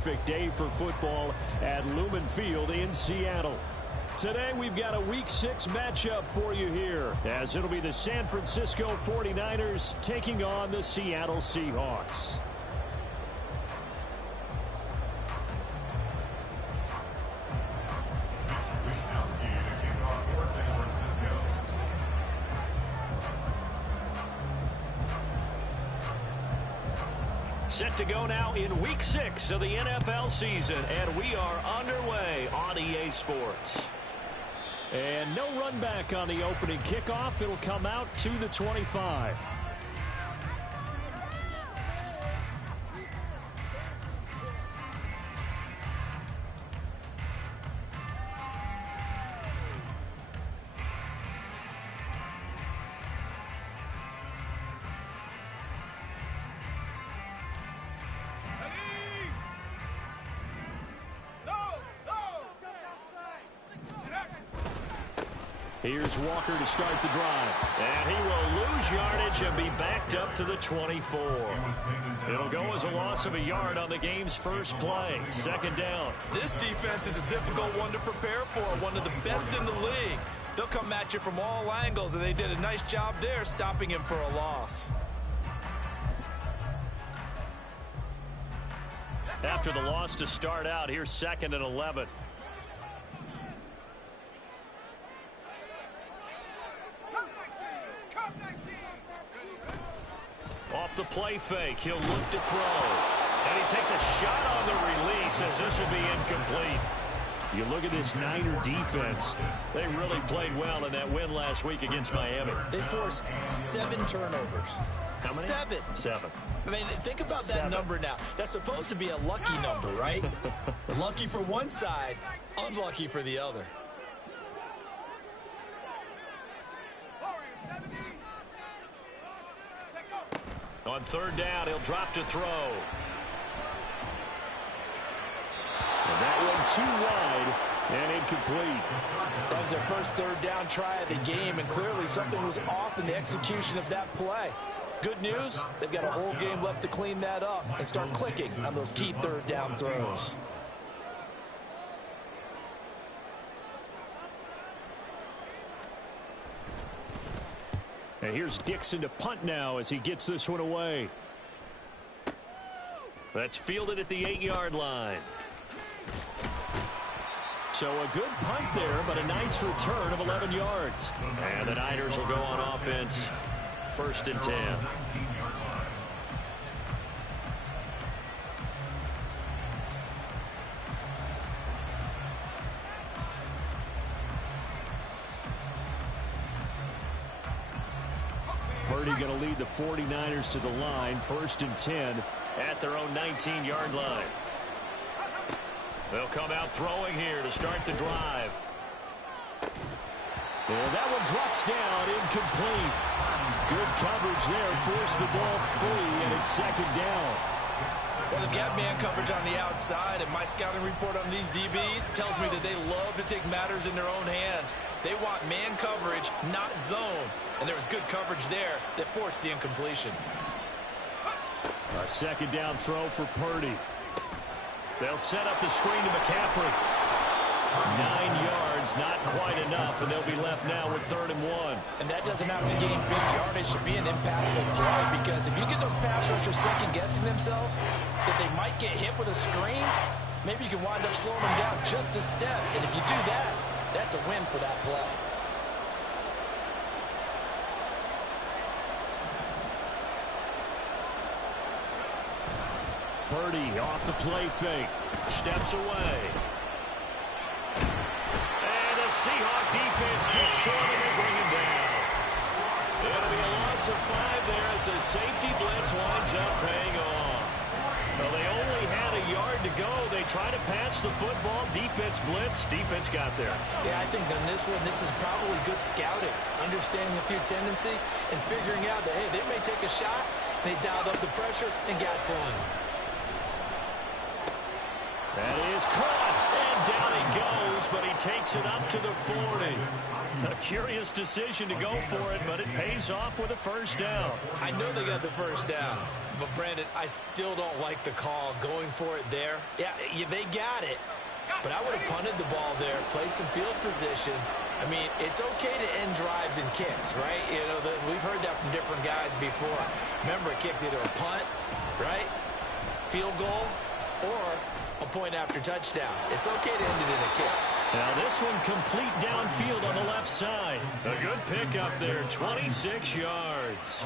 Perfect day for football at Lumen Field in Seattle. Today we've got a Week 6 matchup for you here, as it'll be the San Francisco 49ers taking on the Seattle Seahawks. Set to go now in Week 6 of the NFL season, and we are underway on EA Sports. And no run back on the opening kickoff. It'll come out to the 25. Here's Walker to start the drive. And he will lose yardage and be backed up to the 24. It'll go as a loss of a yard on the game's first play. Second down. This defense is a difficult one to prepare for, one of the best in the league. They'll come at you from all angles, and they did a nice job there stopping him for a loss. After the loss to start out, here's 2nd and 11. Off the play fake, he'll look to throw. And he takes a shot on the release as this will be incomplete. You look at this Niner defense. They really played well in that win last week against Miami. They forced 7 turnovers. How many? 7. I mean, think about that number now. That's supposed to be a lucky number, right? Lucky for one side, unlucky for the other. On third down, he'll drop to throw. And that one too wide and incomplete. That was their first third down try of the game, and clearly something was off in the execution of that play. Good news, they've got a whole game left to clean that up and start clicking on those key third down throws. And here's Dixon to punt now as he gets this one away. That's fielded at the 8-yard line. So a good punt there, but a nice return of 11 yards. And the Niners will go on offense. 1st and 10. Purdy going to lead the 49ers to the line. 1st and 10 at their own 19-yard line. They'll come out throwing here to start the drive. And that one drops down, incomplete. Good coverage there, forced the ball free, and it's 2nd down. Well, they've got man coverage on the outside, and my scouting report on these DBs tells me that they love to take matters in their own hands. They want man coverage, not zone. And there was good coverage there that forced the incompletion. A 2nd down throw for Purdy. They'll set up the screen to McCaffrey. 9 yards, not quite enough, and they'll be left now with 3rd and 1. And that doesn't have to gain big yardage to be an impactful play, because if you get those pass rushers second-guessing themselves that they might get hit with a screen, maybe you can wind up slowing them down just a step. And if you do that, that's a win for that play. Purdy off the play fake. Steps away. And the Seahawk defense gets short and they bring him down. It'll be a loss of 5 there as the safety blitz winds up paying off. Well, they only had a yard to go. They try to pass the football. Defense blitz. Defense got there. Yeah, I think on this one, this is probably good scouting. Understanding a few tendencies and figuring out that, hey, they may take a shot. They dialed up the pressure and got to him. That is caught, and down he goes goes, but he takes it up to the 40. A curious decision to go for it, but it pays off with a first down. I know they got the first down, but Brandon, I still don't like the call going for it there. Yeah, they got it, but I would have punted the ball there, played some field position. I mean, it's okay to end drives and kicks, right? You know, we've heard that from different guys before. Remember, a kick's either a punt, right, field goal, or a point after touchdown. It's okay to end it in a kick. Now this one complete downfield on the left side. A good pickup there, 26 yards.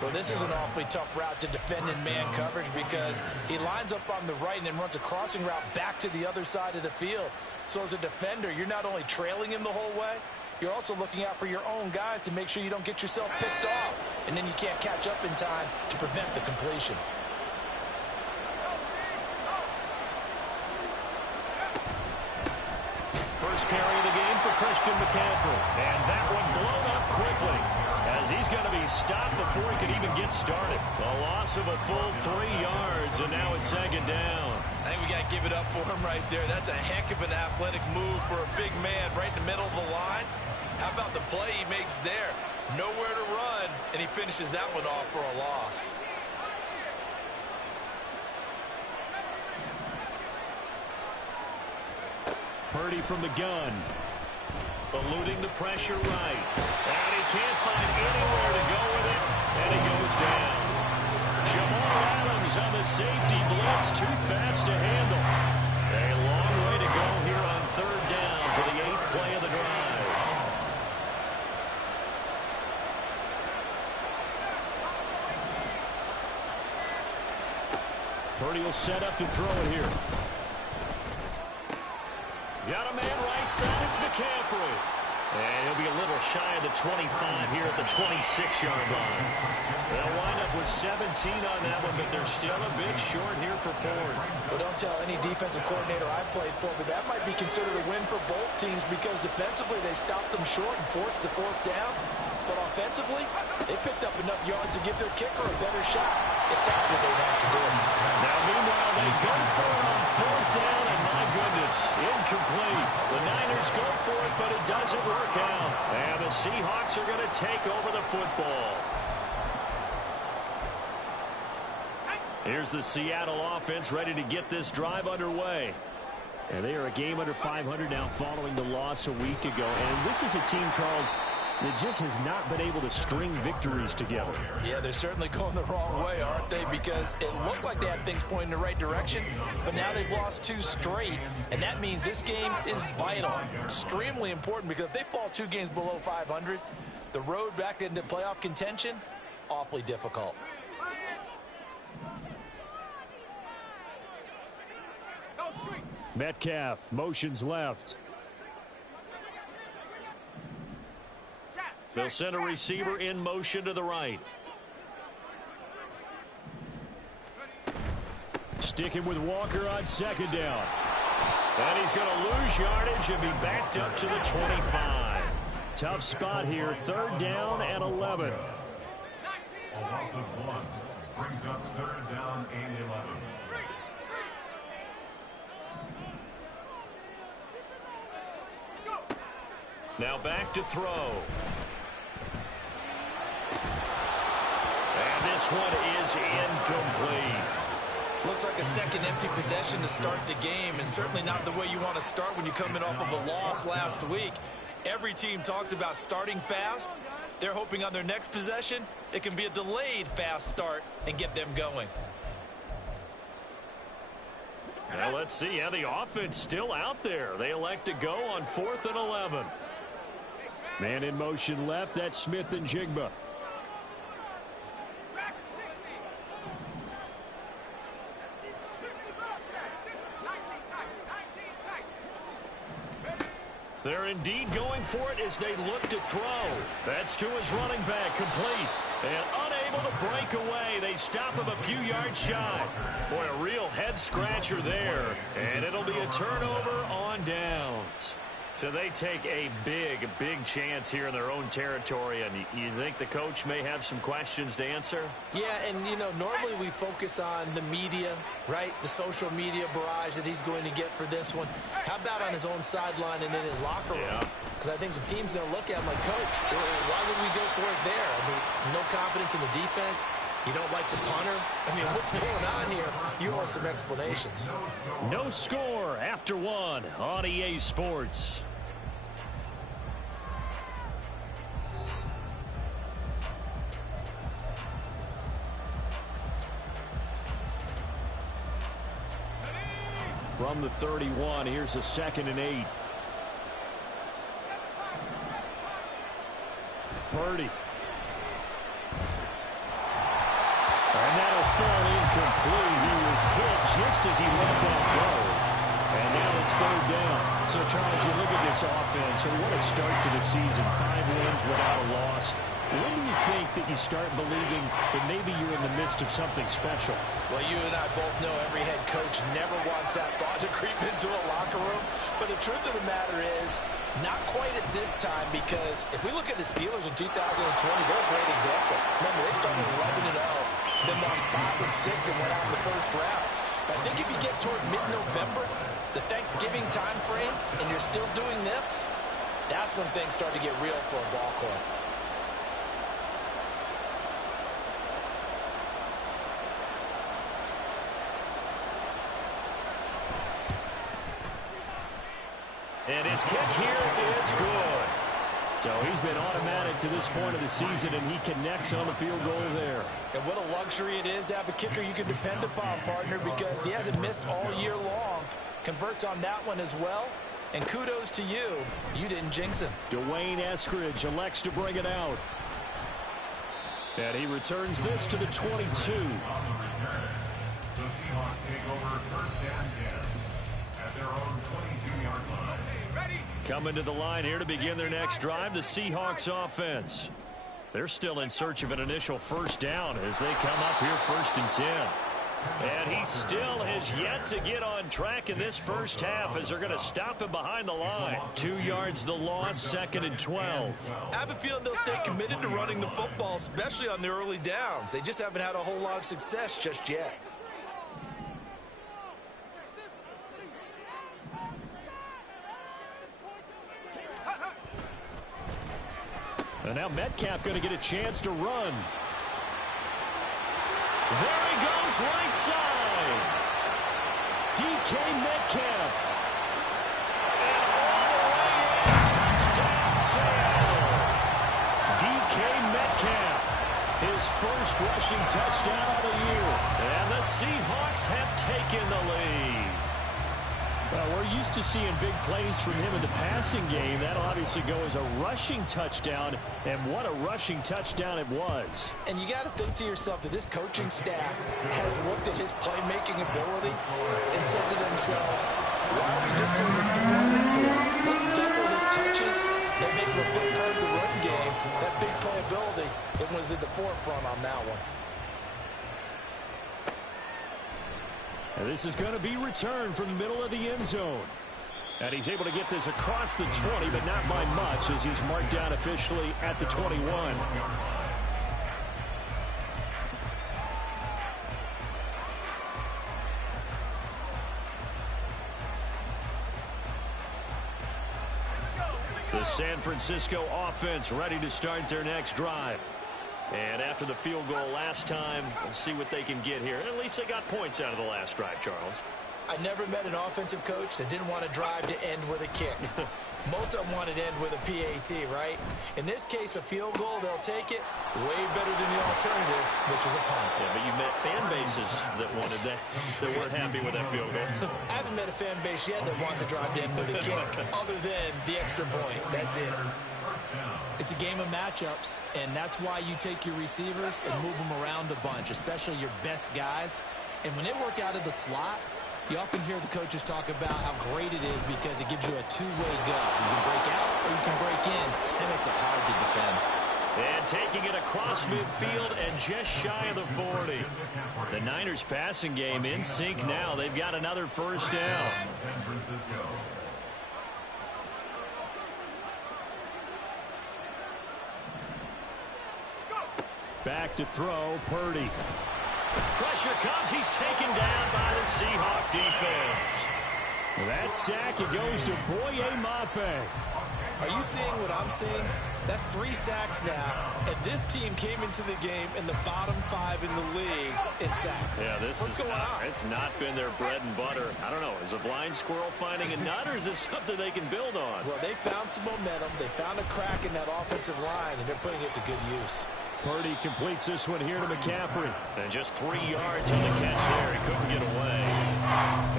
Well, this is an awfully tough route to defend in man coverage because he lines up on the right and then runs a crossing route back to the other side of the field. So as a defender, you're not only trailing him the whole way, you're also looking out for your own guys to make sure you don't get yourself picked off. And then you can't catch up in time to prevent the completion. First carry of the game for Christian McCaffrey. And that one blown up quickly as he's going to be stopped before he can even get started. A loss of a full 3 yards, and now it's second down. I think we got to give it up for him right there. That's a heck of an athletic move for a big man right in the middle of the line. How about the play he makes there? Nowhere to run, and he finishes that one off for a loss. Purdy from the gun. Eluding the pressure right. And he can't find anywhere to go with it. And he goes down. Jamal Adams on the safety blitz. Too fast to handle. A long way to go here on third down for the 8th play of the drive. Purdy will set up to throw it here. Got a man right side, it's McCaffrey. And he'll be a little shy of the 25 here at the 26-yard line. They'll wind up with 17 on that one, but they're still a bit short here for fourth. Well, don't tell any defensive coordinator I played for, but that might be considered a win for both teams because defensively they stopped them short and forced the fourth down. But offensively, they picked up enough yards to give their kicker a better shot, if that's what they want to do. Now, meanwhile, they go for it on fourth down, and my goodness, incomplete. The Niners go for it, but it doesn't work out. And the Seahawks are going to take over the football. Here's the Seattle offense ready to get this drive underway. And they are a game under 500 now following the loss a week ago. And this is a team, Charles, that just has not been able to string victories together. Yeah, they're certainly going the wrong way, aren't they? Because it looked like they had things pointing in the right direction, but now they've lost 2 straight, and that means this game is vital, extremely important, because if they fall 2 games below 500, the road back into playoff contention, awfully difficult. Metcalf motions left. They'll send a receiver in motion to the right. Sticking with Walker on second down. And he's going to lose yardage and be backed up to the 25. Tough spot here. Third down and 11. A loss of 1 brings up third down and 11. Now back to throw. And this one is incomplete. Looks like a second empty possession to start the game, and certainly not the way you want to start when you're coming off of a loss last week. Every team talks about starting fast. They're hoping on their next possession, it can be a delayed fast start and get them going. Now let's see how the offense still out there. They elect to go on 4th and 11. Man in motion left, that's Smith and Jigba. They're indeed going for it as they look to throw. That's to his running back, complete. And unable to break away. They stop him a few yards shy. Boy, a real head-scratcher there. And it'll be a turnover on downs. So they take a big chance here in their own territory, and you think the coach may have some questions to answer? Yeah, and, you know, normally we focus on the media, right? The social media barrage that he's going to get for this one. How about on his own sideline and in his locker room? Because I think the team's going to look at him like, Coach, why would we go for it there? I mean, no confidence in the defense. You don't like the punter? I mean, what's going on here? You want some explanations. No score after one on EA Sports. From the 31, here's a 2nd and 8. Purdy. And that'll fall incomplete. He was hit just as he let that go. And now it's 3rd down. So, Charles, you look at this offense, and what a start to the season. 5 wins without a loss. When do you think that you start believing that maybe you're in the midst of something special? Well, you and I both know every head coach never wants that thought to creep into a locker room. But the truth of the matter is, not quite at this time, because if we look at the Steelers in 2020, they're a great example. Remember, they started 11-0, then lost 5 and 6 and went out in the 1st round. But I think if you get toward mid-November, the Thanksgiving time frame, and you're still doing this, that's when things start to get real for a ball club. And his kick here is good. So he's been automatic to this point of the season, and he connects on the field goal there. And what a luxury it is to have a kicker you can depend upon, partner, because he hasn't missed all year long. Converts on that one as well. And kudos to you. You didn't jinx him. Dwayne Eskridge elects to bring it out. And he returns this to the 22. On the return, the Seahawks take over 1st and 10 at their own 22-yard line. Coming to the line here to begin their next drive, the Seahawks offense. They're still in search of an initial 1st down as they come up here 1st and 10. And he still has yet to get on track in this 1st half as they're going to stop him behind the line. 2 yards the loss, 2nd and 12. I have a feeling they'll stay committed to running the football, especially on the early downs. They just haven't had a whole lot of success just yet. And now Metcalf going to get a chance to run. There he goes, right side. DK Metcalf. And all the way in, touchdown Seattle. DK Metcalf, his 1st rushing touchdown of the year. And the Seahawks have taken the lead. Well, we're used to seeing big plays from him in the passing game. That'll obviously go as a rushing touchdown, and what a rushing touchdown it was. And you got to think to yourself that this coaching staff has looked at his playmaking ability and said to themselves, why are we just going to throw into him? Let's double his touches and make him a big part of the run game. That big playability, it was at the forefront on that one. And this is going to be returned from the middle of the end zone. And he's able to get this across the 20, but not by much as he's marked down officially at the 21. The San Francisco offense ready to start their next drive. And after the field goal last time, we'll see what they can get here. At least they got points out of the last drive, Charles. I never met an offensive coach that didn't want to drive to end with a kick. Most of them want it to end with a PAT, right? In this case, a field goal, they'll take it. Way better than the alternative, which is a punt. Yeah, but you met fan bases that wanted that, that weren't happy with that field goal. I haven't met a fan base yet that wants to drive to end with a kick, other than the extra point. That's it. It's a game of matchups, and that's why you take your receivers and move them around a bunch, especially your best guys. And when they work out of the slot, you often hear the coaches talk about how great it is because it gives you a two-way go. You can break out or you can break in. That makes it hard to defend. And taking it across midfield and just shy of the 40. The Niners passing game in sync now. They've got another 1st down. Back to throw, Purdy. Pressure comes. He's taken down by the Seahawk defense. That sack, it goes to Boye Mafe. Are you seeing what I'm seeing? That's 3 sacks now, and this team came into the game in the bottom 5 in the league in sacks. Yeah, What's going on? It's not been their bread and butter. I don't know. Is a blind squirrel finding a nut, or is this something they can build on? Well, they found some momentum. They found a crack in that offensive line, and they're putting it to good use. Purdy completes this one here to McCaffrey. And just 3 yards on the catch there. He couldn't get away.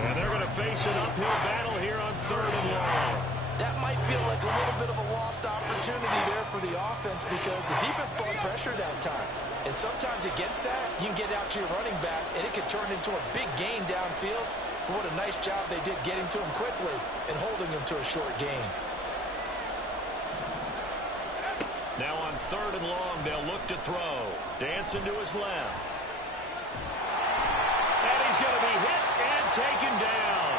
And they're going to face an uphill battle here on 3rd and long. That might feel like a little bit of a lost opportunity there for the offense because the defense brought pressure that time. And sometimes against that, you can get out to your running back, and it can turn into a big gain downfield. But what a nice job they did getting to him quickly and holding him to a short gain. Now on 3rd and long, they'll look to throw. Dancing to his left. And he's going to be hit and taken down.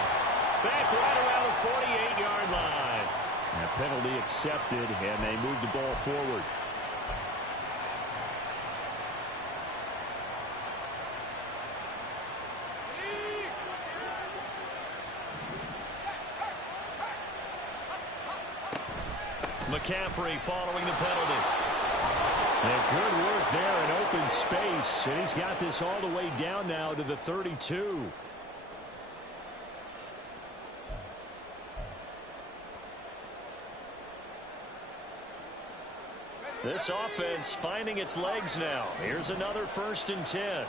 Back right around the 48-yard line. A penalty accepted, and they move the ball forward. McCaffrey following the penalty. And good work there in open space. And he's got this all the way down now to the 32. This offense finding its legs now. Here's another 1st and 10.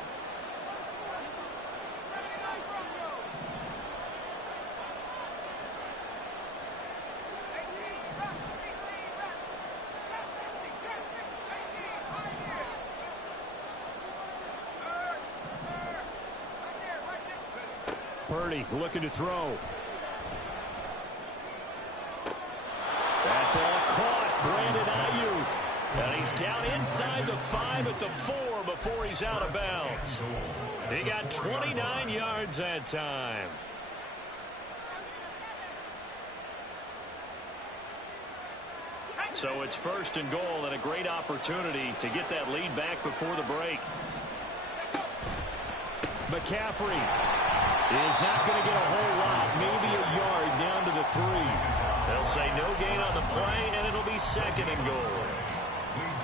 Purdy looking to throw. That ball caught. Brandon Ayuk. And he's down inside the 5 at the 4 before he's out of bounds. He got 29 yards that time. So it's 1st and goal and a great opportunity to get that lead back before the break. McCaffrey is not going to get a whole lot, maybe a yard down to the 3. They'll say no gain on the play, and it'll be 2nd and goal.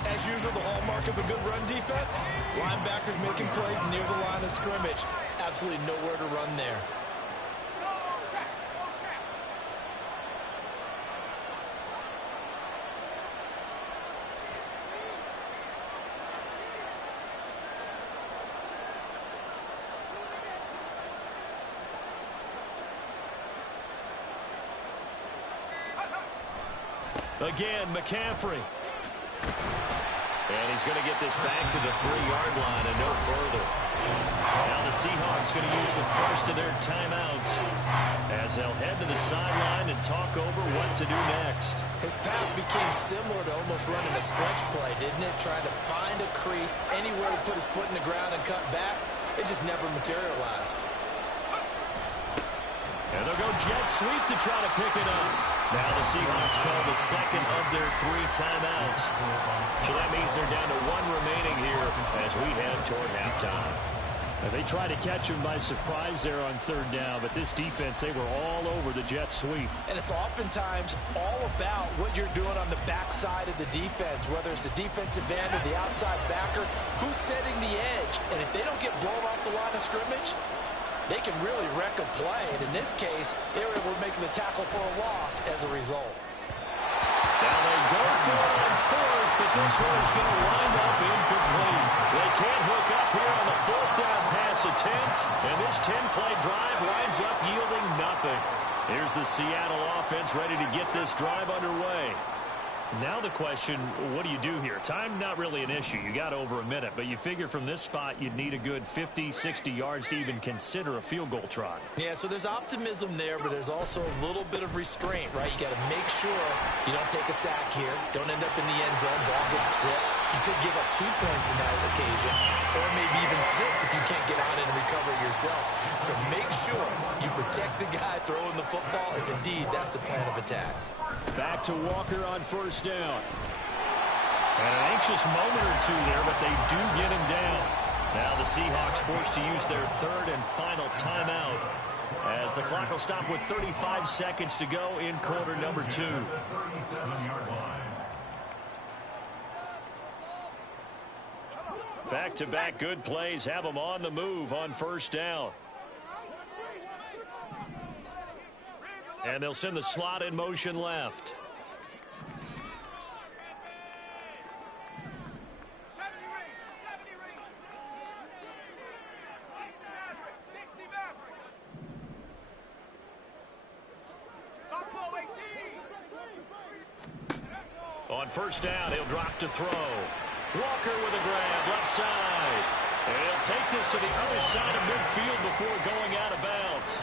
As usual, the hallmark of a good run defense, linebackers making plays near the line of scrimmage. Absolutely nowhere to run there. Again, McCaffrey. And he's going to get this back to the 3-yard line and no further. Now the Seahawks going to use the first of their timeouts as they'll head to the sideline and talk over what to do next. His path became similar to almost running a stretch play, didn't it? Trying to find a crease, anywhere to put his foot in the ground and cut back. It just never materialized. And they'll go jet sweep to try to pick it up. Now the Seahawks call the 2nd of their 3 timeouts. So that means they're down to 1 remaining here as we head toward halftime. They tried to catch him by surprise there on 3rd down, but this defense, they were all over the jet sweep. And it's oftentimes all about what you're doing on the backside of the defense, whether it's the defensive end or the outside backer, who's setting the edge. And if they don't get blown off the line of scrimmage, they can really wreck a play. And in this case, they were able to make the tackle for a loss as a result. Now they go for it on 4th, but this one is going to wind up incomplete. They can't hook up here on the 4th down pass attempt, and this 10-play drive winds up yielding nothing. Here's the Seattle offense ready to get this drive underway. Now the question, what do you do here? Time, not really an issue. You got over a minute, but you figure from this spot you'd need a good 50, 60 yards to even consider a field goal try. Yeah, so there's optimism there, but there's also a little bit of restraint, right? You got to make sure you don't take a sack here. Don't end up in the end zone. Ball gets stripped. You could give up 2 points in that occasion, or maybe even 6 if you can't get on it and recover it yourself. So make sure you protect the guy throwing the football if indeed that's the plan of attack. Back to Walker on 1st down. And an anxious moment or two there, but they do get him down. Now the Seahawks forced to use their third and final timeout as the clock will stop with 35 seconds to go in quarter number 2. Back-to-back good plays have them on the move on first down. And they'll send the slot in motion left. On first down, he'll drop to throw. Walker with a grab, left side. And he'll take this to the other side of midfield before going out of bounds.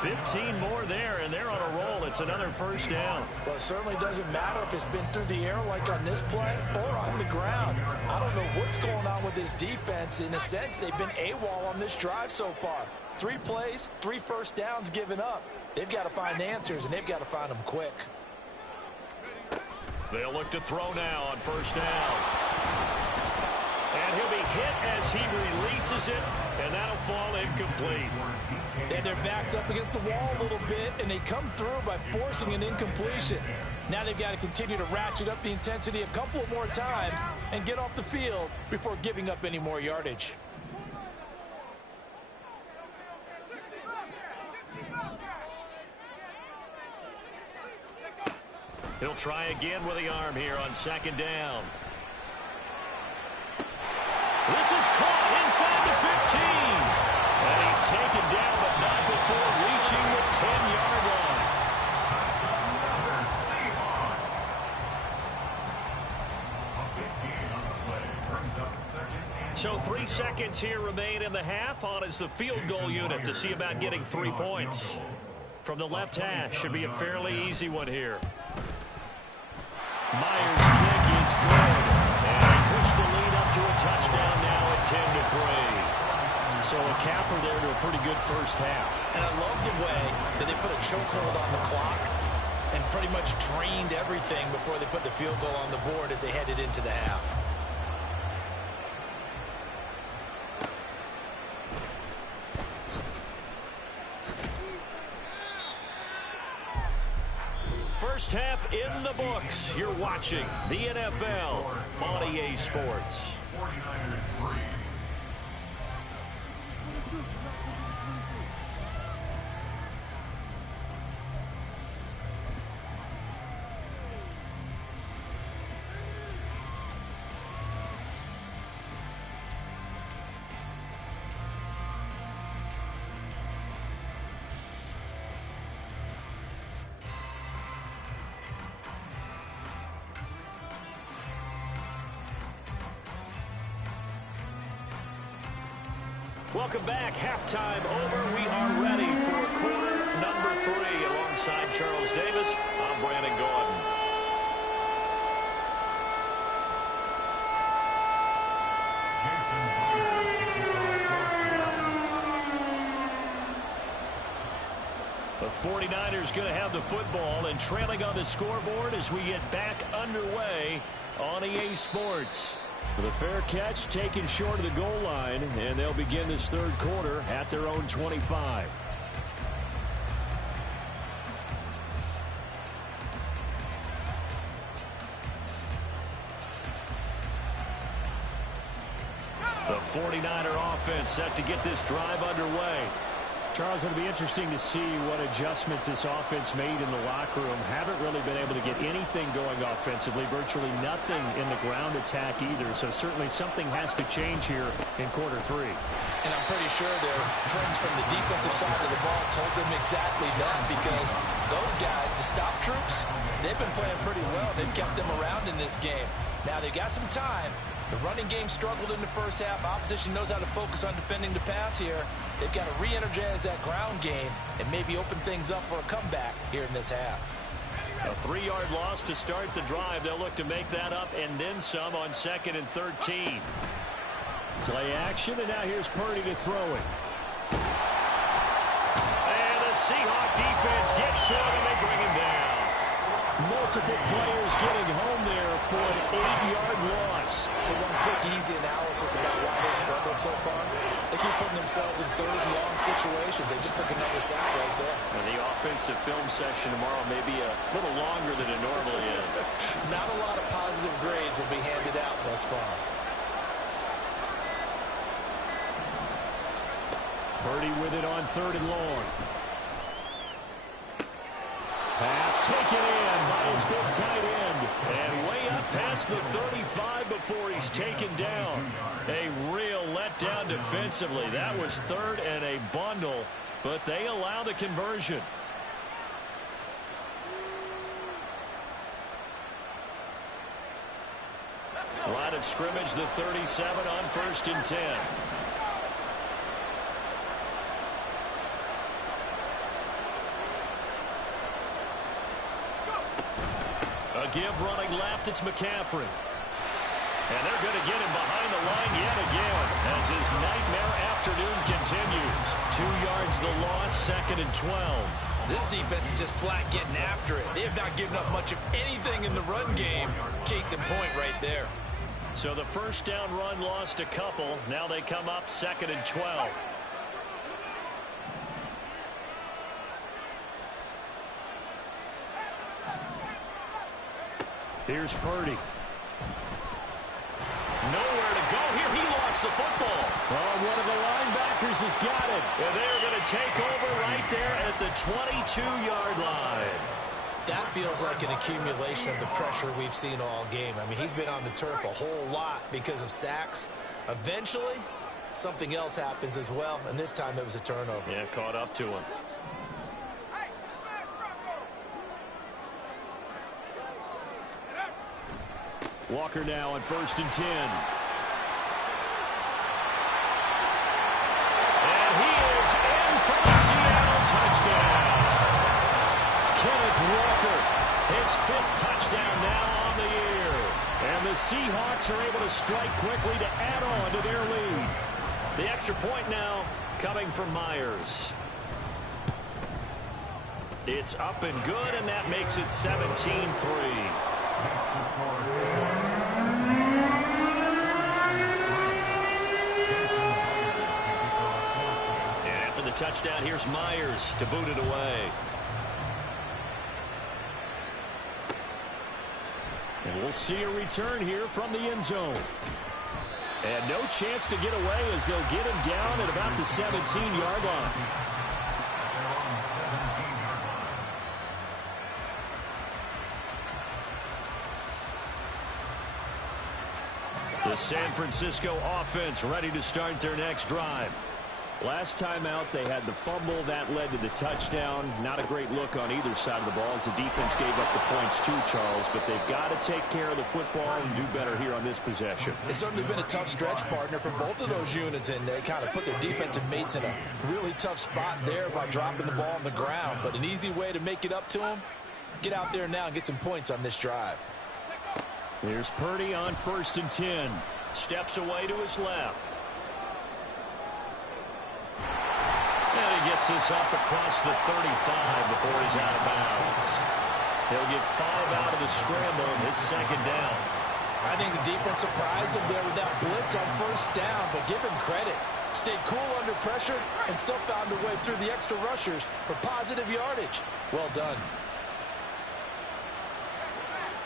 15 more there, and they're on a roll. It's another first down. Well, it certainly doesn't matter if it's been through the air like on this play or on the ground. I don't know what's going on with this defense. In a sense, they've been AWOL on this drive so far. 3 plays, 3 first downs given up. They've got to find answers, and they've got to find them quick. They'll look to throw now on first down. And he'll be hit as he releases it, and that'll fall incomplete. And their back's up against the wall a little bit, and they come through by forcing an incompletion. Now they've got to continue to ratchet up the intensity a couple of more times and get off the field before giving up any more yardage. He'll try again with the arm here on second down. This is caught inside the 15. And he's taken down, but not before reaching the 10-yard line. So 3 seconds here remain in the half. On is the field goal unit to see about getting 3 points. From the left hash, should be a fairly easy one here. Myers' kick is good. And they push the lead up to a touchdown now at 10-3. So a capper there to a pretty good first half. And I love the way that they put a chokehold on the clock and pretty much drained everything before they put the field goal on the board as they headed into the half. First half in the books. You're watching the NFL on EA Sports. 49ers 3. Welcome back. Halftime over. We are ready for quarter number 3. Alongside Charles Davis, I'm Brandon Gordon. The 49ers going to have the football and trailing on the scoreboard as we get back underway on EA Sports. With a fair catch taken short of the goal line, and they'll begin this third quarter at their own 25. The 49er offense set to get this drive underway. Charles, it'll be interesting to see what adjustments this offense made in the locker room. Haven't really been able to get anything going offensively, virtually nothing in the ground attack either. So certainly something has to change here in quarter 3. And I'm pretty sure their friends from the defensive side of the ball told them exactly that, because those guys, the stop troops, they've been playing pretty well. They've kept them around in this game. Now they've got some time. The running game struggled in the first half. Opposition knows how to focus on defending the pass here. They've got to re-energize that ground game and maybe open things up for a comeback here in this half. A 3-yard loss to start the drive. They'll look to make that up and then some on 2nd and 13. Play action, and now here's Purdy to throw it. And the Seahawk defense gets to him, and they bring him down. Multiple players getting home there for an 8-yard loss. So one quick, easy analysis about why they struggled so far. They keep putting themselves in third and long situations. They just took another sack right there. And the offensive film session tomorrow may be a little longer than it normally is. Not a lot of positive grades will be handed out thus far. Purdy with it on 3rd and long. Pass taken in by his big tight end. And way up past the 35 before he's taken down. A real letdown defensively. That was 3rd and a bundle, but they allow the conversion. Line of scrimmage, the 37 on 1st and 10. A give running left, it's McCaffrey. And they're going to get him behind the line yet again as his nightmare afternoon continues. 2 yards the loss, 2nd and 12. This defense is just flat getting after it. They have not given up much of anything in the run game. Case in point right there. So the first down run lost a couple. Now they come up 2nd and 12. Here's Purdy. Nowhere to go here. He lost the football. Oh, one of the linebackers has got it. And they're going to take over right there at the 22-yard line. That feels like an accumulation of the pressure we've seen all game. I mean, he's been on the turf a whole lot because of sacks. Eventually, something else happens as well, and this time it was a turnover. Yeah, caught up to him. Walker now on 1st and 10. And he is in for the Seattle touchdown. Kenneth Walker, his 5th touchdown now on the year. And the Seahawks are able to strike quickly to add on to their lead. The extra point now coming from Myers. It's up and good, and that makes it 17-3. And after the touchdown, here's Myers to boot it away. And we'll see a return here from the end zone. And no chance to get away as they'll get him down at about the 17-yard line. The San Francisco offense ready to start their next drive. Last time out, they had the fumble. That led to the touchdown. Not a great look on either side of the ball as the defense gave up the points too, Charles. But they've got to take care of the football and do better here on this possession. It's certainly been a tough stretch, partner, for both of those units, and they kind of put their defensive mates in a really tough spot there by dropping the ball on the ground. But an easy way to make it up to them, get out there now and get some points on this drive. Here's Purdy on 1st and 10. Steps away to his left. And he gets this up across the 35 before he's out of bounds. He'll get 5 out of the scramble, and it's 2nd down. I think the defense surprised him there with that blitz on 1st down, but give him credit. Stayed cool under pressure and still found a way through the extra rushers for positive yardage. Well done.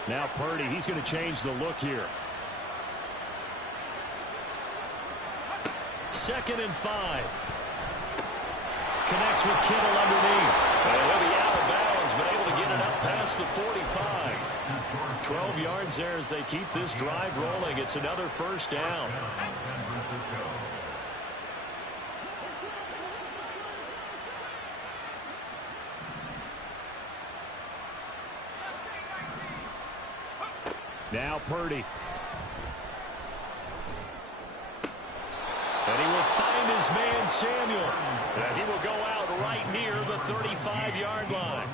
Now Purdy, he's going to change the look here. 2nd and 5. Connects with Kittle underneath. And he'll be out of bounds, but able to get it up past the 45. 12 yards there as they keep this drive rolling. It's another 1st down. Now Purdy. And he will find his man Samuel. And he will go out right near the 35-yard line.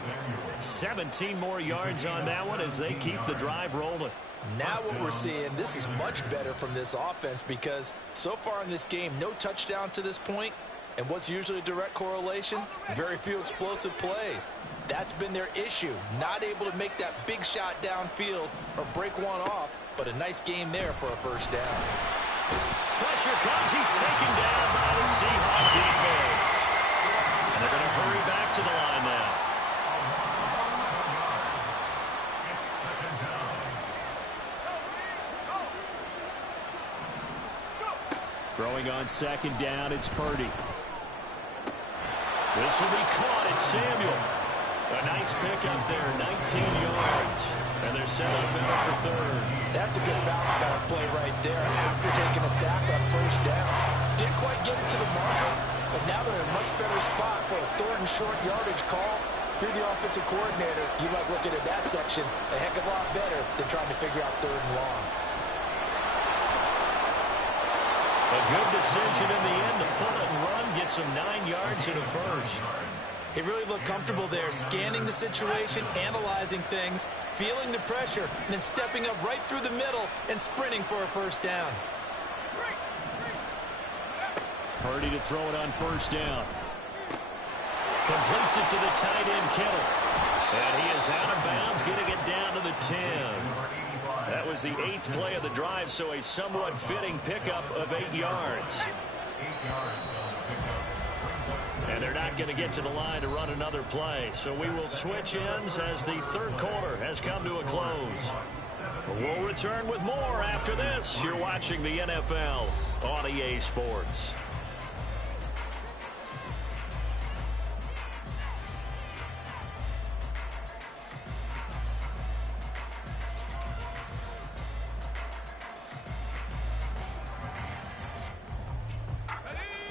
17 more yards on that one as they keep the drive rolling. Now what we're seeing, this is much better from this offense because so far in this game, no touchdown to this point. And what's usually a direct correlation? Very few explosive plays. That's been their issue. Not able to make that big shot downfield or break one off, but a nice game there for a first down. Pressure comes. He's taken down by the Seahawk defense. And they're going to hurry back to the line now. Throwing on second down, it's Purdy. This will be caught. It's Samuel. A nice pickup there, 19 yards. And they're set up better for third. That's a good bounce back play right there after taking a sack on first down. Didn't quite get it to the marker, but now they're in a much better spot for a third and short yardage call. Through the offensive coordinator, you like looking at that section a heck of a lot better than trying to figure out third and long. A good decision in the end to pull it and run, get some 9 yards in a first. He really looked comfortable there, scanning the situation, analyzing things, feeling the pressure, and then stepping up right through the middle and sprinting for a first down. Purdy to throw it on first down. Completes it to the tight end, Kittle. And he is out of bounds, getting it down to the 10. That was the 8th play of the drive, so a somewhat fitting pickup of 8 yards. And they're not going to get to the line to run another play. So we will switch ends as the third quarter has come to a close. We'll return with more after this. You're watching the NFL on EA Sports.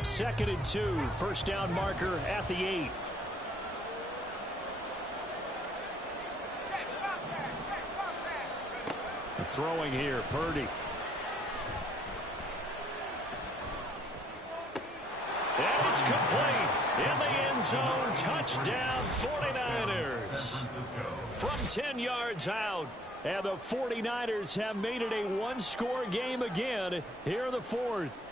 Second and 2, first down marker at the 8. Throwing here, Purdy. And it's complete in the end zone. Touchdown, 49ers. From 10 yards out, and the 49ers have made it a one-score game again here in the fourth.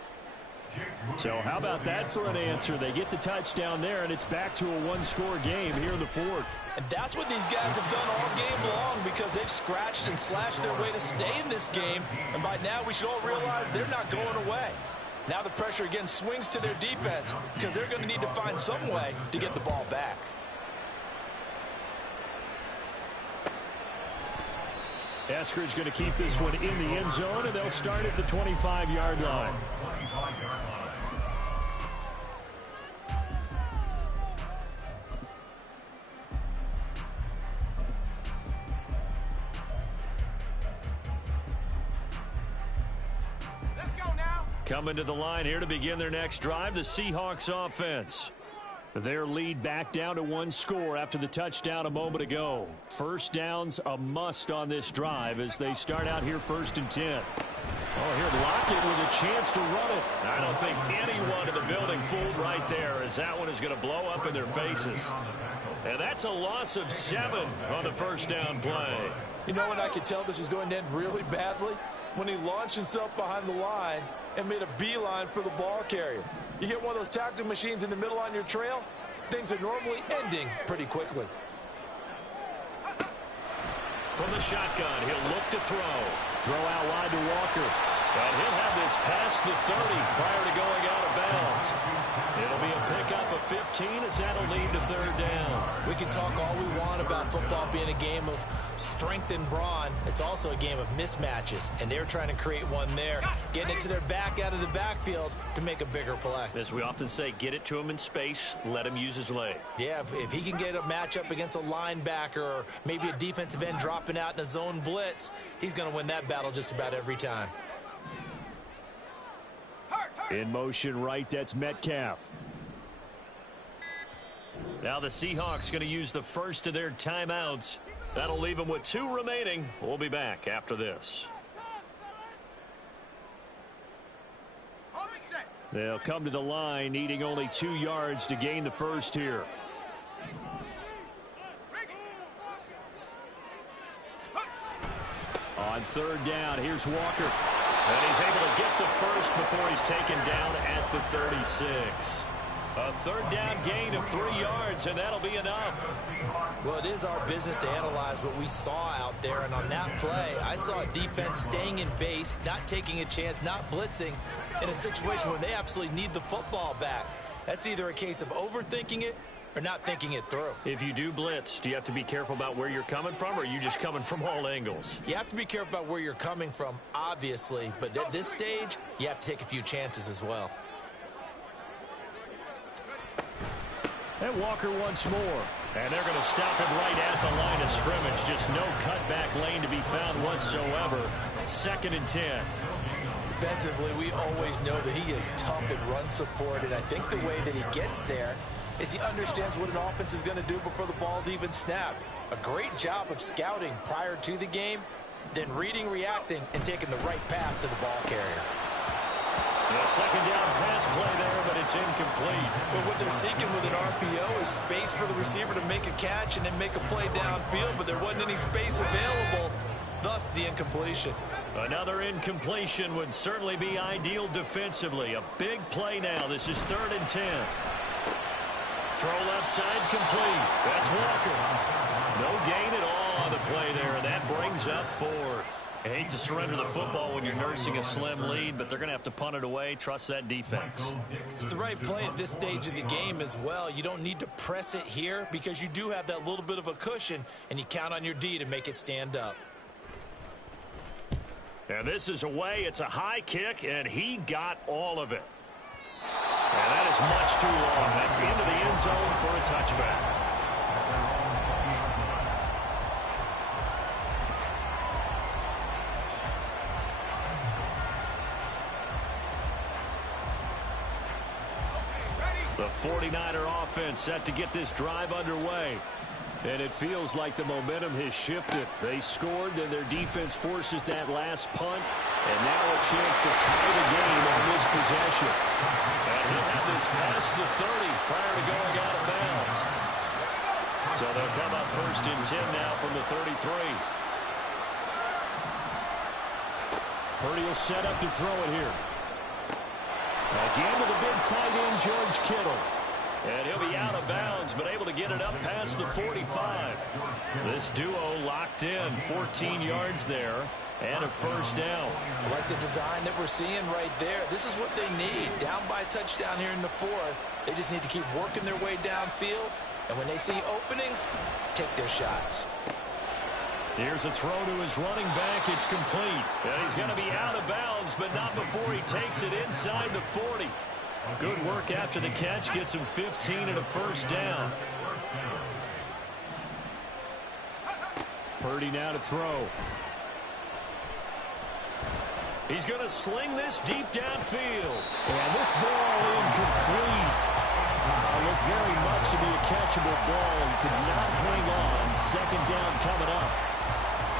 So how about that for an answer? They get the touchdown there, and it's back to a one-score game here in the fourth. And that's what these guys have done all game long because they've scratched and slashed their way to stay in this game. And by now, we should all realize they're not going away. Now the pressure again swings to their defense because they're going to need to find some way to get the ball back. Eskridge going to keep this one in the end zone, and they'll start at the 25-yard line. Coming to the line here to begin their next drive, the Seahawks offense. Their lead back down to one score after the touchdown a moment ago. First down's a must on this drive as they start out here first and 10. Oh, here Lockett with a chance to run it. I don't think anyone in the building fooled right there as that one is going to blow up in their faces. And that's a loss of 7 on the first down play. You know when I could tell this is going to end really badly? When he launched himself behind the line and made a beeline for the ball carrier. You get one of those tackling machines in the middle on your trail, things are normally ending pretty quickly. From the shotgun, he'll look to throw. Throw out wide to Walker. And he'll have this past the 30 prior to going out of bounds. It'll be a pickup of 15 as that'll lead to third down. We can talk all we want about football being a game of strength and brawn. It's also a game of mismatches, and they're trying to create one there, getting it to their back out of the backfield to make a bigger play. As we often say, get it to him in space, let him use his leg. Yeah, if he can get a matchup against a linebacker or maybe a defensive end dropping out in a zone blitz, he's going to win that battle just about every time. In motion right, that's Metcalf. Now the Seahawks going to use the first of their timeouts. That'll leave them with 2 remaining. We'll be back after this. They'll come to the line, needing only 2 yards to gain the first here. On third down, here's Walker. And he's able to get the first before he's taken down at the 36. A third down gain of 3 yards, and that'll be enough. Well, it is our business to analyze what we saw out there, and on that play, I saw a defense staying in base, not taking a chance, not blitzing, in a situation where they absolutely need the football back. That's either a case of overthinking it or not thinking it through. If you do blitz, do you have to be careful about where you're coming from, or are you just coming from all angles? You have to be careful about where you're coming from, obviously, but at this stage, you have to take a few chances as well. And Walker once more. And they're going to stop him right at the line of scrimmage. Just no cutback lane to be found whatsoever. 2nd and 10. Defensively, we always know that he is tough in run support, and I think the way that he gets there is he understands what an offense is going to do before the ball's even snapped. A great job of scouting prior to the game, then reading, reacting, and taking the right path to the ball carrier. A second down pass play there, but it's incomplete. But what they're seeking with an RPO is space for the receiver to make a catch and then make a play downfield, but there wasn't any space available, thus the incompletion. Another incompletion would certainly be ideal defensively. A big play now. This is 3rd and 10. Throw left side complete. That's Walker. No gain at all on the play there. That brings up 4th. I hate to surrender the football when you're nursing a slim lead, but they're going to have to punt it away. Trust that defense. It's the right play at this stage of the game as well. You don't need to press it here because you do have that little bit of a cushion, and you count on your D to make it stand up. And this is away. It's a high kick, and he got all of it. And that is much too long. That's into the end zone for a touchback. The 49er offense set to get this drive underway. And it feels like the momentum has shifted. They scored, then their defense forces that last punt. And now a chance to tie the game on this possession. And he'll have this past the 30 prior to going out of bounds. So they'll come up 1st and 10 now from the 33. Purdy will set up to throw it here. Again to the big tight end, George Kittle. And he'll be out of bounds, but able to get it up past the 45. This duo locked in, 14 yards there, and a 1st down. I like the design that we're seeing right there. This is what they need. Down by a touchdown here in the 4th. They just need to keep working their way downfield. And when they see openings, take their shots. Here's a throw to his running back. It's complete. And he's going to be out of bounds, but not before he takes it inside the 40. Good work after the catch. Gets him 15 and a 1st down. Purdy now to throw. He's going to sling this deep downfield. And this ball incomplete. Looked very much to be a catchable ball and could not hang on. 2nd down coming up.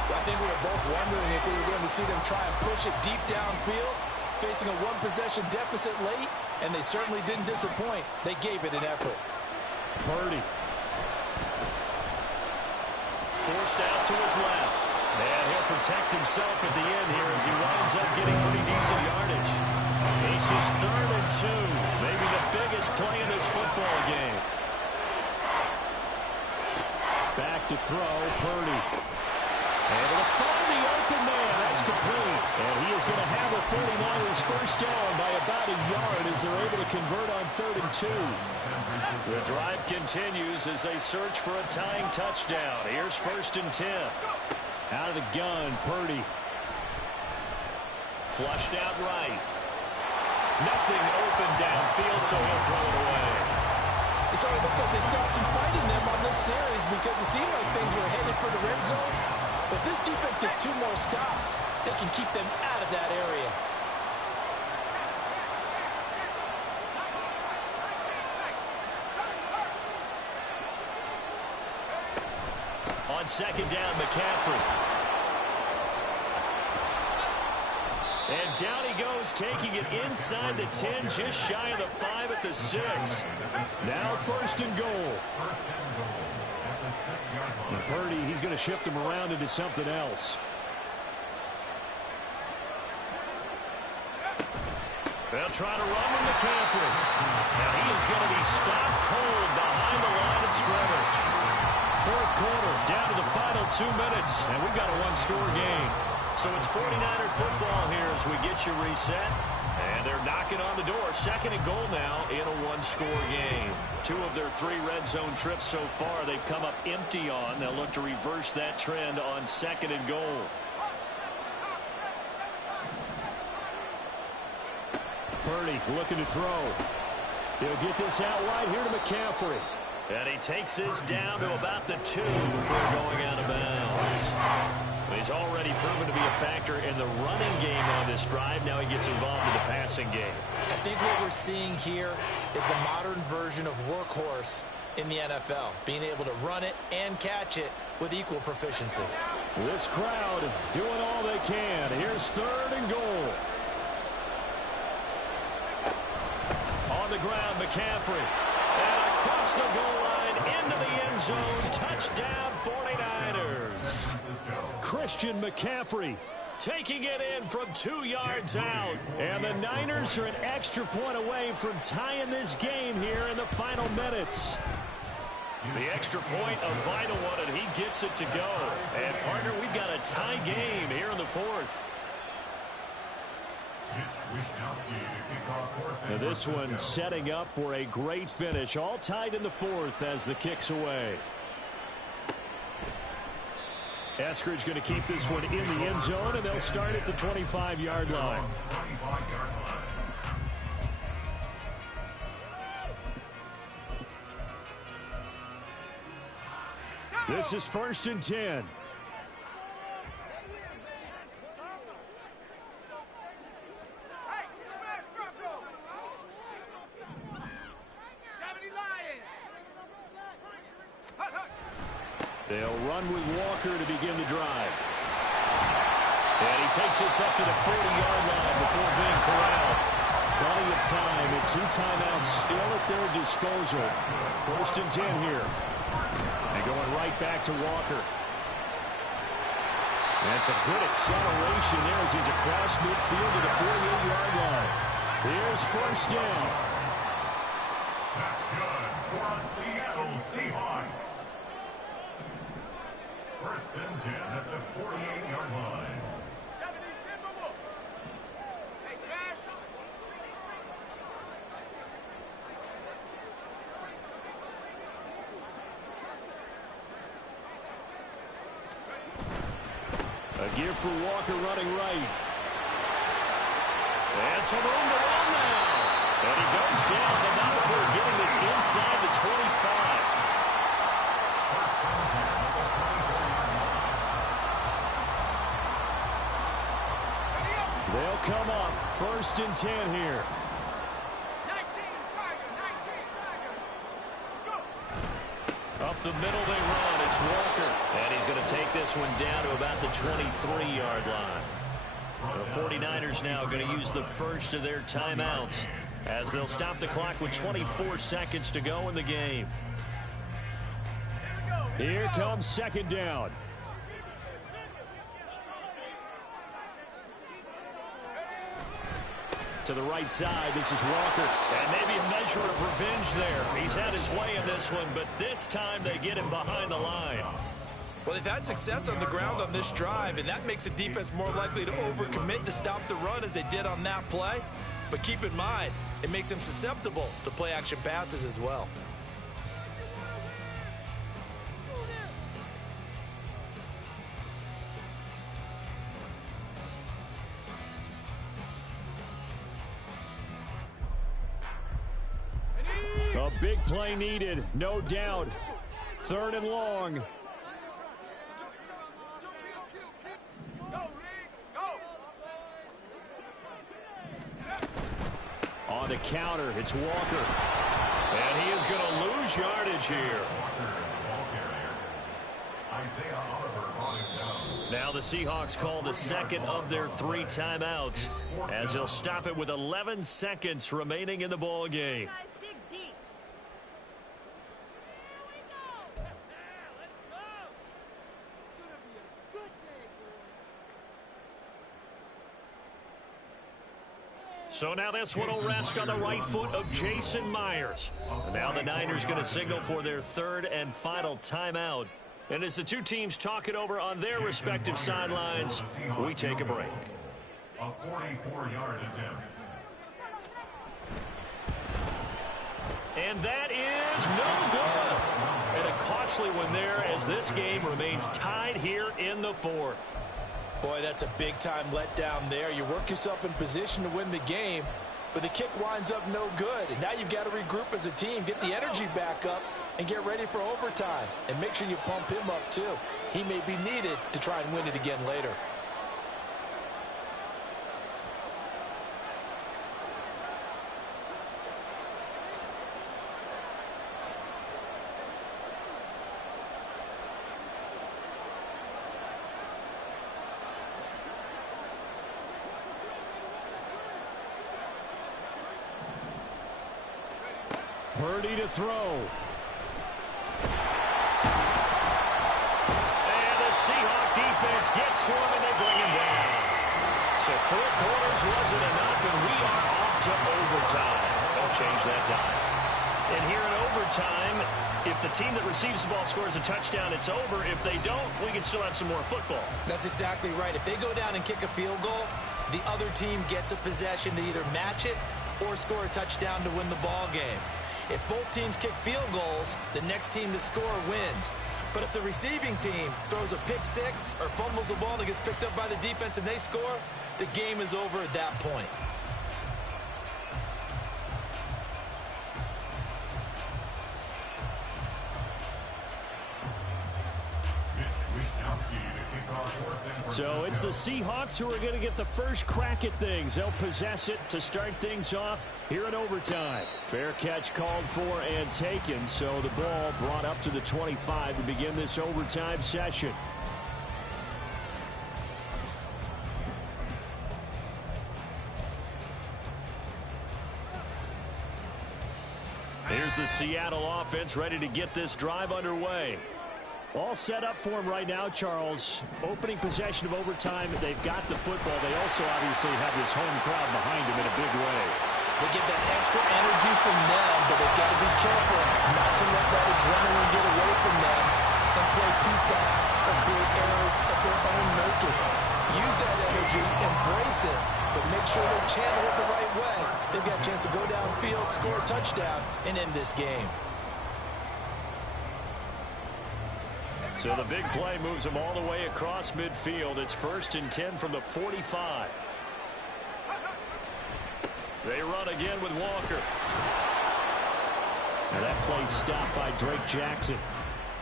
I think we were both wondering if we were going to see them try and push it deep downfield, facing a 1-possession deficit late, and they certainly didn't disappoint. They gave it an effort. Purdy. Forced out to his left. And he'll protect himself at the end here as he winds up getting pretty decent yardage. This is 3rd and 2. Maybe the biggest play in this football game. Back to throw, Purdy. Able to find the open man. That's complete. And he is going to have the 49ers 1st down by about a yard as they're able to convert on 3rd and 2. The drive continues as they search for a tying touchdown. Here's 1st and 10. Out of the gun, Purdy. Flushed out right. Nothing open downfield, so he'll throw it away. So it looks like they stopped some fighting them on this series because it seemed like things were headed for the red zone. But this defense gets 2 more stops. They can keep them out of that area. On 2nd down, McCaffrey. And down he goes, taking it inside the 10, just shy of the 5 at the 6. Now 1st and goal. And Purdy, he's going to shift him around into something else. They'll try to run with McCaffrey. And he is going to be stopped cold behind the line of scrimmage. Fourth quarter, down to the final 2 minutes, and we've got a one-score game. So it's 49er football here as we get you reset. And they're knocking on the door. Second and goal now in a one-score game. 2 of their 3 red zone trips so far they've come up empty on. They'll look to reverse that trend on second and goal. Purdy looking to throw. He'll get this out wide here to McCaffrey. And he takes this down to about the 2 before going out of bounds. He's already proven to be a factor in the running game on this drive. Now he gets involved in the passing game. I think what we're seeing here is the modern version of workhorse in the NFL, being able to run it and catch it with equal proficiency. This crowd doing all they can. Here's third and goal. On the ground, McCaffrey. And across the goal line into the end zone. Touchdown, 49ers. Christian McCaffrey taking it in from 2 yards out. And the Niners are an extra point away from tying this game here in the final minutes. The extra point, a vital one, and he gets it to go. And, partner, we've got a tie game here in the fourth. Now this one setting up for a great finish. All tied in the fourth as the kick's away. Eskridge going to keep this one in the end zone, and they'll start at the 25-yard line. This is 1st and 10. They'll run with Walker to begin the drive. And he takes this up to the 40-yard line before being corralled. Plenty of time and 2 timeouts still at their disposal. 1st and 10 here. And going right back to Walker. And some good acceleration there as he's across midfield to the 48-yard line. Here's 1st down. That's good for Seattle Seahawks. 1st and 10 at the 48-yard line. A give for Walker running right. And some room to run now. And he goes down the number, getting this inside the 25. They'll come up 1st and 10 here. 19, Tiger, 19, Tiger. Let's go. Up the middle they run. It's Walker. And he's going to take this one down to about the 23-yard line. The 49ers now going to use the first of their timeouts as they'll stop the clock with 24 seconds to go in the game. Here comes 2nd down. To the right side, this is Walker. And maybe a measure of revenge there. He's had his way in this one, but this time they get him behind the line. Well, they've had success on the ground on this drive, and that makes the defense more likely to overcommit to stop the run as they did on that play. But keep in mind, it makes them susceptible to play-action passes as well. A big play needed, no doubt. 3rd and long. On the counter, it's Walker. And he is going to lose yardage here. Now the Seahawks call the second of their 3 timeouts as they'll stop it with 11 seconds remaining in the ball game. So now this one will rest on the right foot of Jason Myers. And now the Niners going to signal for their third and final timeout. And as the two teams talk it over on their respective sidelines, we take a break. A 44-yard attempt. And that is no good. And a costly one there as this game remains tied here in the fourth. Boy, that's a big-time letdown there. You work yourself in position to win the game, but the kick winds up no good. And now you've got to regroup as a team, get the energy back up, and get ready for overtime. And make sure you pump him up, too. He may be needed to try and win it again later. Purdy to throw. And the Seahawk defense gets to him and they bring him down. So 4 quarters wasn't enough and we are off to overtime. Don't change that dime. And here in overtime, if the team that receives the ball scores a touchdown, it's over. If they don't, we can still have some more football. That's exactly right. If they go down and kick a field goal, the other team gets a possession to either match it or score a touchdown to win the ball game. If both teams kick field goals, the next team to score wins. But if the receiving team throws a pick six or fumbles the ball and it gets picked up by the defense and they score, the game is over at that point. So it's the Seahawks who are going to get the first crack at things. They'll possess it to start things off here in overtime. Fair catch called for and taken, so the ball brought up to the 25 to begin this overtime session. Here's the Seattle offense ready to get this drive underway. All set up for him right now, Charles. Opening possession of overtime. They've got the football. They also obviously have this home crowd behind them in a big way. They get that extra energy from them, but they've got to be careful not to let that adrenaline get away from them and play too fast or create errors of their own making. Use that energy, embrace it, but make sure they channel it the right way. They've got a chance to go downfield, score a touchdown, and end this game. So the big play moves them all the way across midfield. It's 1st and 10 from the 45. They run again with Walker. Now that play's stopped by Drake Jackson.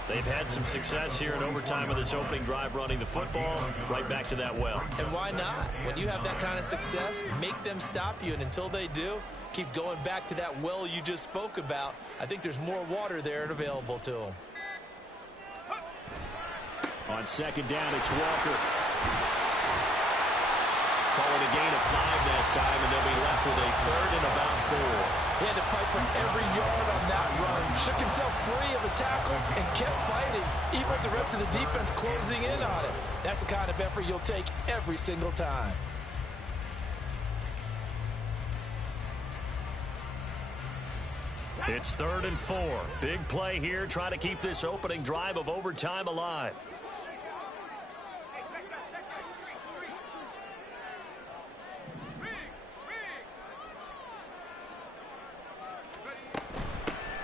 They've had some success here in overtime of this opening drive running the football right back to that well. And why not? When you have that kind of success, make them stop you. And until they do, keep going back to that well you just spoke about. I think there's more water there and available to them. On 2nd down, it's Walker. Calling a gain of 5 that time, and they'll be left with a 3rd and about 4. He had to fight for every yard on that run. Shook himself free of a tackle and kept fighting, even with the rest of the defense closing in on him. That's the kind of effort you'll take every single time. It's 3rd and 4. Big play here, trying to keep this opening drive of overtime alive.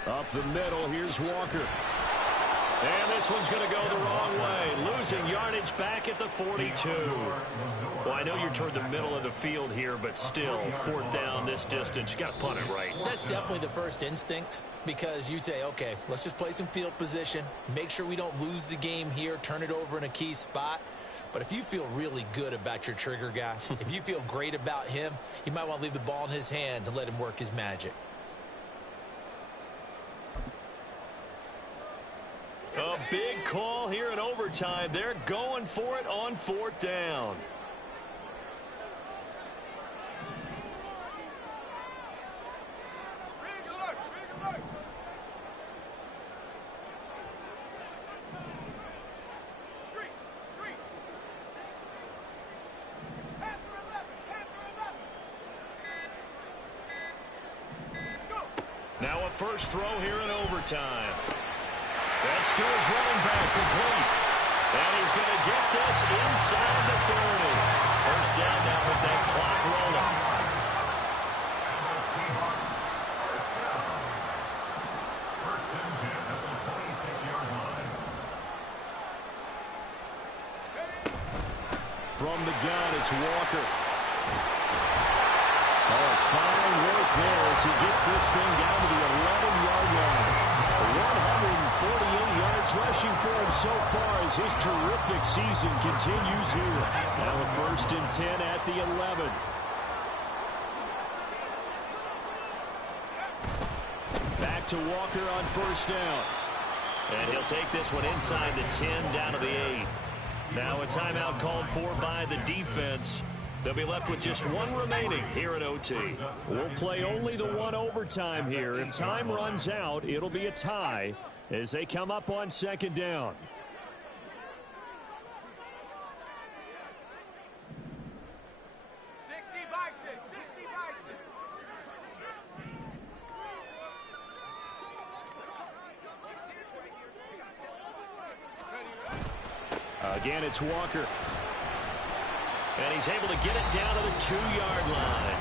Up the middle, here's Walker. And this one's going to go the wrong way. Losing yardage back at the 42. Well, I know you're toward the middle of the field here, but still, 4th down this distance. You got to punt it right. That's definitely the first instinct, because you say, okay, let's just play some field position, make sure we don't lose the game here, turn it over in a key spot. But if you feel really good about your trigger guy, if you feel great about him, you might want to leave the ball in his hands and let him work his magic. A big call here in overtime. They're going for it on 4th down. a first throw here in overtime. That's to his running back, complete. And he's going to get this inside the 30. First down now with that clock rolling. From the gun, it's Walker. Oh, fine work there as he gets this thing down to the 11-yard line. 148 yards rushing for him so far as his terrific season continues here. Now a 1st and 10 at the 11. Back to Walker on first down. And he'll take this one inside the 10 down to the 8. Now a timeout called for by the defense. They'll be left with just one remaining here at OT. We'll play only the one overtime here. If time runs out, it'll be a tie as they come up on second down. Again, it's Walker. And he's able to get it down to the 2-yard line.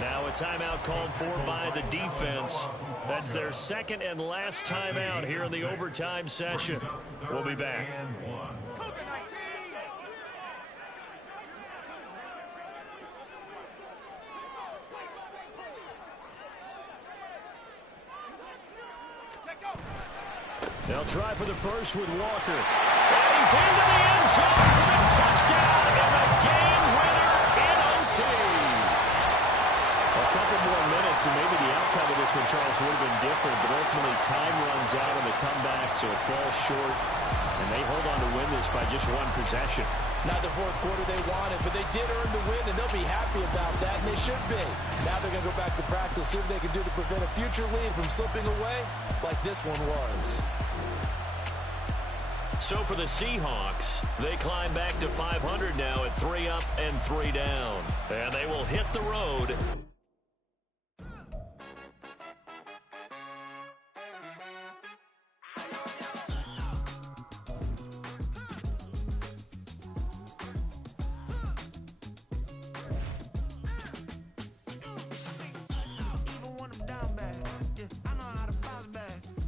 Now a timeout called for by the defense. That's their second and last timeout here in the overtime session. We'll be back. They'll try for the first with Walker. And he's into the end zone for the touchdown and a game winner in OT. A couple more minutes and maybe the outcome of this one, Charles, would have been different, but ultimately time runs out on the comeback, so it falls short, and they hold on to win this by just one possession. Not the fourth quarter they wanted, but they did earn the win, and they'll be happy about that, and they should be. Now they're going to go back to practice, see what they can do to prevent a future lead from slipping away like this one was. So for the Seahawks, they climb back to 500 now at 3 up and 3 down. And they will hit the road